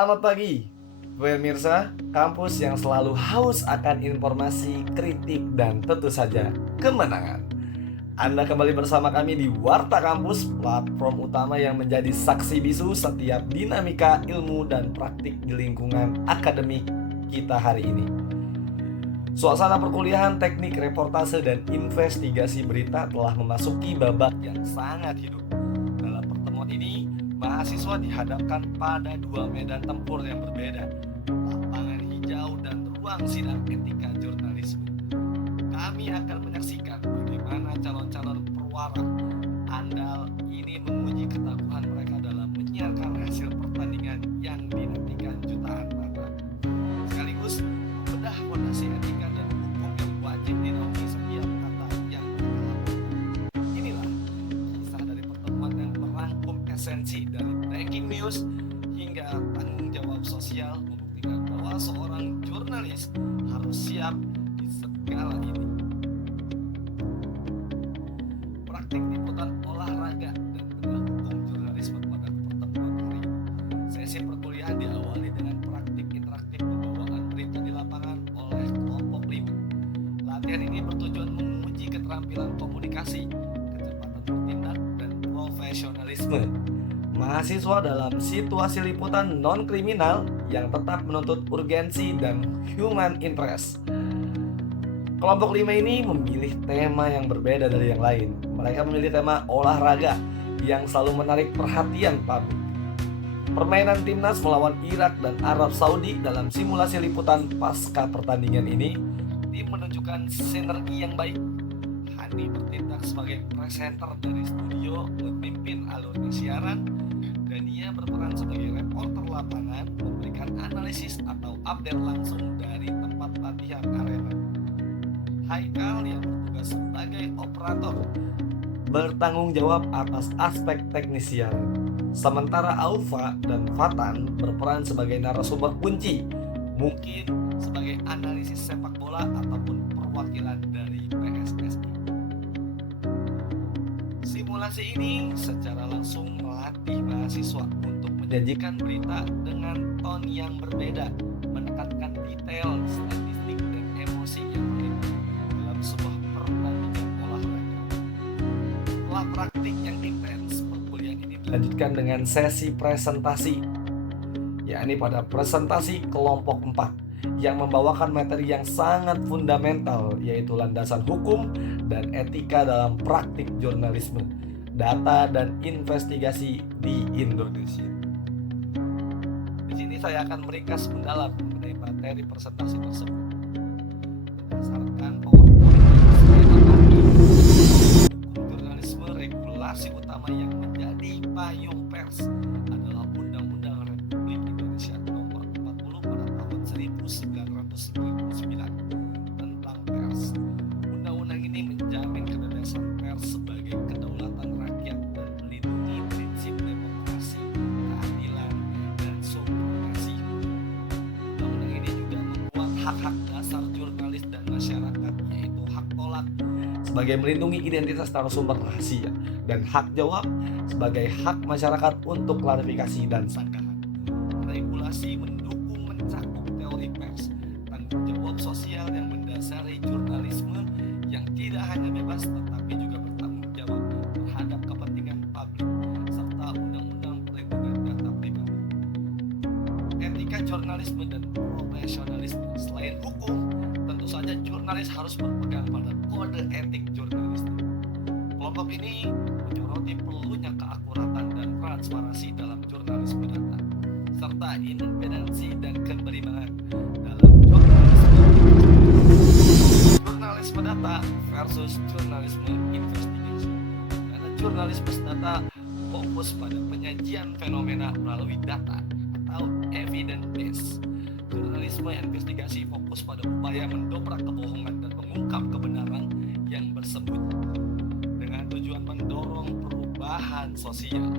Selamat pagi, pemirsa kampus yang selalu haus akan informasi, kritik, dan tentu saja kemenangan. Anda kembali bersama kami di Warta Kampus, platform utama yang menjadi saksi bisu setiap dinamika ilmu dan praktik di lingkungan akademik kita hari ini. Suasana perkuliahan, teknik reportase, dan investigasi berita telah memasuki babak yang sangat hidup. Dalam pertemuan ini, mahasiswa dihadapkan pada dua medan tempur yang berbeda, lapangan hijau dan ruang sidang etika jurnalisme. Kami akan menyaksikan bagaimana calon-calon perwara andal ini menguji ketakuhan mereka dalam menyiarkan hasil pertandingan yang dinantikan jutaan mata. Sekaligus bedah fondasi etika dan hukum yang wajib dinaungi setiap kata yang mereka lakukan. Inilah kisah dari pertemuan yang merangkum esensi dari breaking news hingga tanggung jawab sosial, membuktikan bahwa seorang jurnalis harus siap di segala ini. Praktik liputan olahraga dan bedah hukum jurnalisme pada pertemuan hari ini. Sesi perkuliahan diawali dengan praktik interaktif pembawaan berita di lapangan oleh kelompok 5. Latihan ini bertujuan menguji keterampilan komunikasi, kecepatan bertindak, dan profesionalisme mahasiswa dalam situasi liputan non-kriminal yang tetap menuntut urgensi dan human interest. Kelompok 5 ini memilih tema yang berbeda dari yang lain. Mereka memilih tema olahraga yang selalu menarik perhatian publik. Permainan timnas melawan Irak dan Arab Saudi dalam simulasi liputan pasca pertandingan ini, tim menunjukkan sinergi yang baik. Hani bertindak sebagai presenter dari studio memimpin alurnya siaran, dan ia berperan sebagai reporter lapangan memberikan analisis atau update langsung dari tempat latihan arena. Haikal yang bertugas sebagai operator bertanggung jawab atas aspek teknis siaran. Sementara Aufa dan Fatan berperan sebagai narasumber kunci, mungkin sebagai analisis sepak bola ataupun perwakilan dari PSSI. Simulasi ini secara langsung melatih mahasiswa untuk menyajikan berita dengan ton yang berbeda, menekankan detail, statistik, dan emosi yang berlimpah dalam sebuah pertandingan olahraga. Setelah praktik yang intens, perkuliahan ini dilanjutkan dengan sesi presentasi, yakni pada presentasi kelompok 4 yang membawakan materi yang sangat fundamental, yaitu landasan hukum dan etika dalam praktik jurnalisme, data dan investigasi di Indonesia. Di sini saya akan meringkas mendalam mengenai materi presentasi tersebut. Berdasarkan PowerPoint yang saya amati, hukum jurnalisme regulasi utama yang menjadi payung pers adalah Undang-Undang Republik Indonesia Nomor 40 pada tahun 1999 tentang pers. Undang-undang ini menjamin kebebasan pers sebagai kedaulatan rakyat dan melindungi prinsip demokrasi, keadilan, dan supremasi. Undang-undang ini juga membuat hak-hak dasar jurnalis dan masyarakat, yaitu hak tolak sebagai melindungi identitas narasumber rahasia, dan hak jawab sebagai hak masyarakat untuk klarifikasi dan sanggahan. Regulasi mendukung mencakup teori pers, tanggung jawab sosial yang mendasari jurnalisme yang tidak hanya bebas tetapi juga bertanggung jawab terhadap kepentingan publik, serta undang-undang perlindungan data pribadi. Etika jurnalisme dan profesionalisme. Selain hukum, tentu saja jurnalis harus berpegang pada kode etik jurnalistik. Kelompok ini menyoroti perlunya keakuratan dan transparansi dalam jurnalisme data, serta independensi dan keberimbangan dalam jurnalisme. Jurnalisme data versus jurnalisme investigasi. Karena jurnalisme data fokus pada penyajian fenomena melalui data atau evidence based. Jurnalisme investigasi fokus pada upaya mendobrak kebohongan dan mengungkap kebenaran yang bersembunyi dengan tujuan mendorong perubahan sosial.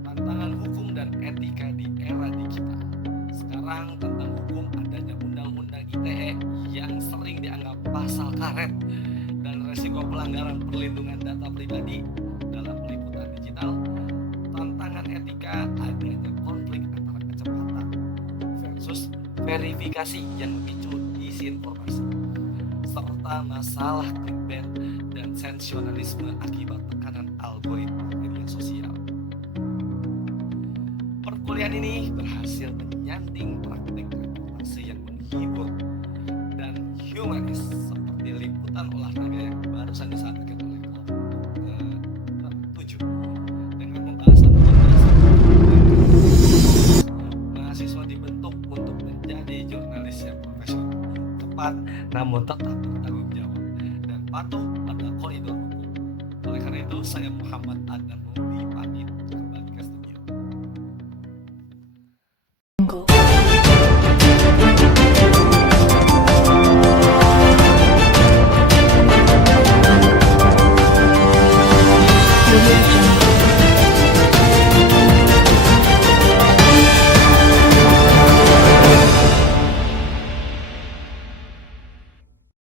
Tantangan hukum dan etika di era digital. Sekarang tentang hukum adanya undang-undang ITE yang sering dianggap pasal karet dan resiko pelanggaran perlindungan data pribadi dalam peliputan digital. Tantangan etika adanya konflik antara verifikasi yang memicu disinformasi, serta masalah clickbait dan sensasionalisme akibat tekanan algoritma media sosial. Perkuliahan ini berhasil menyanding praktik reportase yang menghibur dan humanis seperti liputan olahraga yang barusan disampaikan oleh kelompok 7 dengan pembahasan mahasiswa dibentuk untuk menjadi jurnalis yang profesional, tepat namun tetap bertanggung jawab dan patuh pada koridor hukum. Oleh karena itu, saya Muhammad Adnan